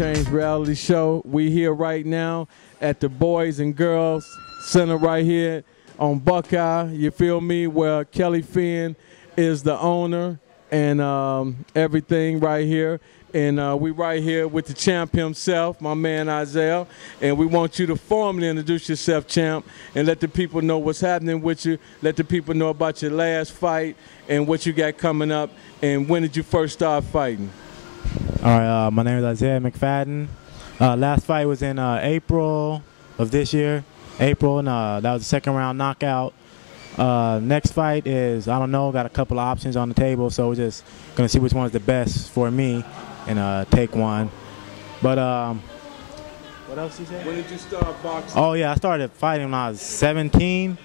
Change Reality Show. We here right now at the Boys and Girls Center right here on Buckeye, you feel me, where Kelly Finn is the owner and everything right here. And we right here with the champ himself, my man Isiah. And we want you to formally introduce yourself, champ, and let the people know what's happening with you. Let the people know about your last fight and what you got coming up. And when did you first start fighting? All right, my name is Isiah Mcfadden. Last fight was in April of this year. April, and that was a second round knockout. Next fight is, I don't know, got a couple of options on the table, so we're just going to see which one's the best for me and take one. But what else you say? When did you start boxing? Oh, yeah, I started fighting when I was 17,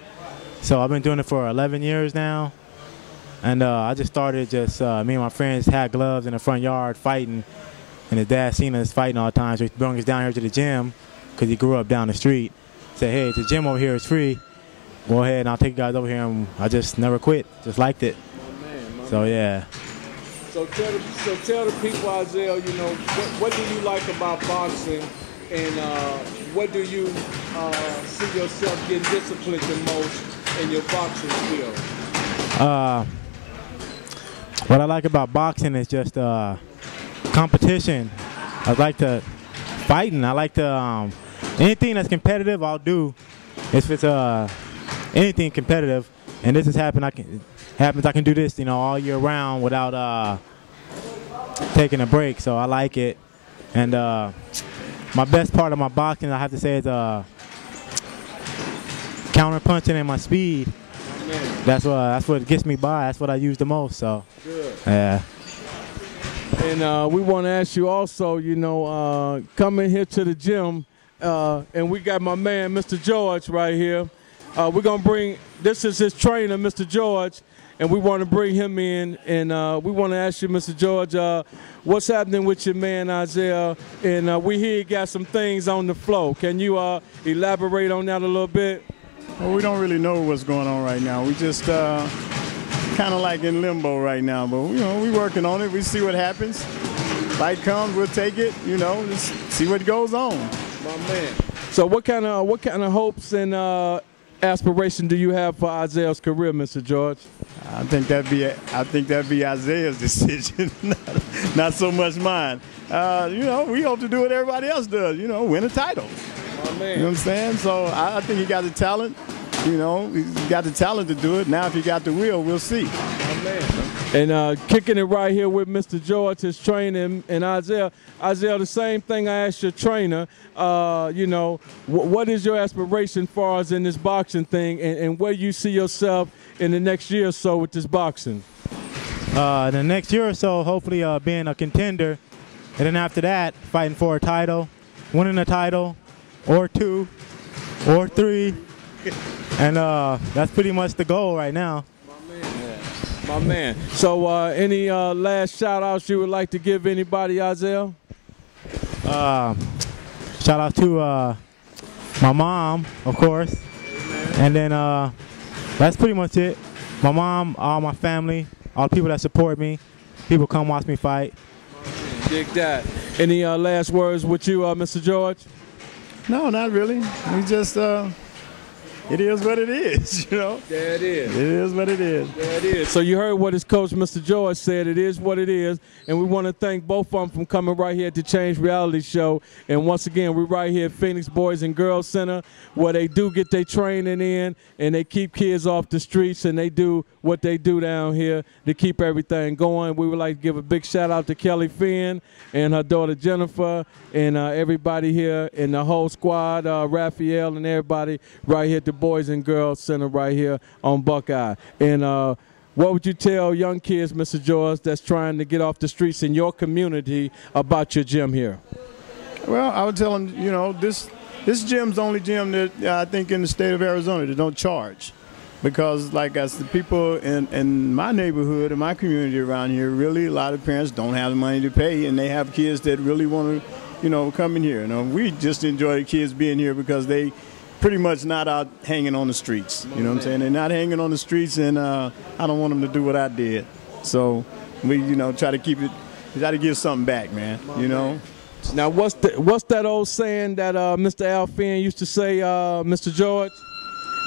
so I've been doing it for 11 years now. And I just started me and my friends had gloves in the front yard fighting, and his dad seen us fighting all the time, so he brought us down here to the gym because he grew up down the street. Said, hey, the gym over here is free. Go ahead and I'll take you guys over here, and I just never quit. Just liked it. My man, so, yeah. So tell the people, Isiah, you know, what do you like about boxing, and what do you see yourself getting disciplined the most in your boxing skill? What I like about boxing is just competition. I like to fighting. I like to anything that's competitive, I'll do. If it's anything competitive, and this has happened, I can do this, you know, all year round without taking a break. So I like it. And my best part of my boxing, I have to say, is counter punching and my speed. That's what gets me by. That's what I use the most. So, good. Yeah. And we want to ask you also, you know, coming here to the gym, and we got my man, Mr. George, right here. We're going to bring, this is his trainer, Mr. George, and we want to bring him in. And we want to ask you, Mr. George, what's happening with your man, Isiah? And we hear you got some things on the floor. Can you elaborate on that a little bit? Well, we don't really know what's going on right now. We just kind of like in limbo right now. But, you know, we're working on it. We see what happens. Fight comes, we'll take it, you know, just see what goes on. My man. So what kind of hopes and aspiration do you have for Isiah's career, Mr. George? I think that'd be Isiah's decision, not so much mine. You know, we hope to do what everybody else does, you know, win a title. My man. You know what I'm saying? So I think he got the talent. You know, he's got the talent to do it. Now, if he got the will, we'll see. My man. And kicking it right here with Mr. George, his trainer, and Isiah. Isiah, the same thing I asked your trainer. You know, what is your aspiration far as in this boxing thing, and where you see yourself in the next year or so with this boxing? The next year or so, hopefully being a contender, and then after that, fighting for a title, winning a title, or 2, or 3, and that's pretty much the goal right now. My man. So any last shout-outs you would like to give anybody, Isiah? Shout out to my mom, of course. And then that's pretty much it. My mom, all my family, all the people that support me, people come watch me fight. Dig that. Any last words with you, Mr. George? No, not really. We just, it is what it is, you know? There it is. It is what it is. There it is. So you heard what his coach, Mr. George, said. It is what it is. And we want to thank both of them for coming right here at the Change Reality Show. And once again, we're right here at Phoenix Boys and Girls Center, where they do get their training in, and they keep kids off the streets, and they do what they do down here to keep everything going. We would like to give a big shout-out to Kelly Finn and her daughter Jennifer and everybody here and the whole squad, Raphael and everybody right here at the Boys and Girls Center right here on Buckeye. And what would you tell young kids, Mr. George, that's trying to get off the streets in your community about your gym here? Well, I would tell them, you know, this gym's the only gym that I think in the state of Arizona that don't charge. Because, like I said, people in my neighborhood, in my community around here, really a lot of parents don't have the money to pay, and they have kids that really want to, you know, come in here. You know, we just enjoy the kids being here because they pretty much not out hanging on the streets. You know what I'm saying? They're not hanging on the streets, and I don't want them to do what I did. So we, you know, try to keep it, try to give something back, man. You know, Now, what's that old saying that Mr. Alfian used to say, Mr. George?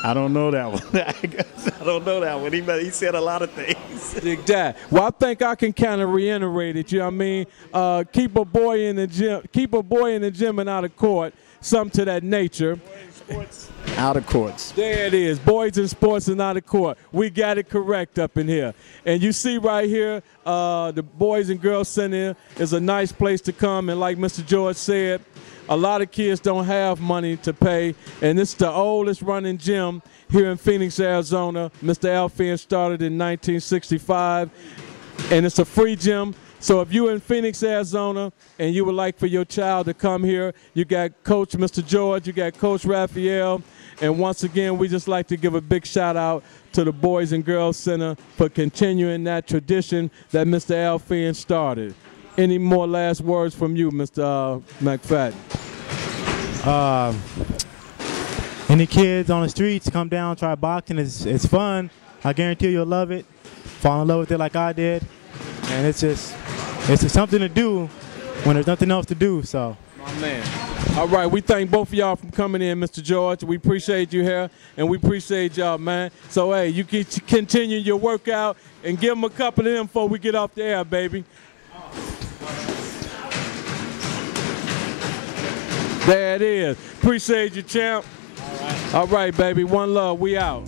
I don't know that one. I don't know that one. He said a lot of things. Dig that. Well, I think I can kind of reiterate it. You know what I mean? Keep a boy in the gym. Keep a boy in the gym and out of court. Something to that nature. Out of courts. There it is. Boys in sports and out of court. We got it correct up in here. And you see right here, the Boys and Girls Center is a nice place to come. And like Mr. George said, a lot of kids don't have money to pay. And this is the oldest running gym here in Phoenix, Arizona. Mr. Alfian started in 1965. And it's a free gym. So if you're in Phoenix, Arizona, and you would like for your child to come here, you got Coach Mr. George, you got Coach Raphael. And once again, we just like to give a big shout out to the Boys and Girls Center for continuing that tradition that Mr. Alfian started. Any more last words from you, Mr. McFadden? Any kids on the streets, come down, try boxing. It's fun. I guarantee you'll love it. Fall in love with it like I did. And it's just something to do when there's nothing else to do. So. My man. All right, we thank both of y'all for coming in, Mr. George. We appreciate you here, and we appreciate y'all, man. So, hey, you can continue your workout and give them a couple of them before we get off the air, baby. There it is. Appreciate you, champ. All right, baby. One love. We out.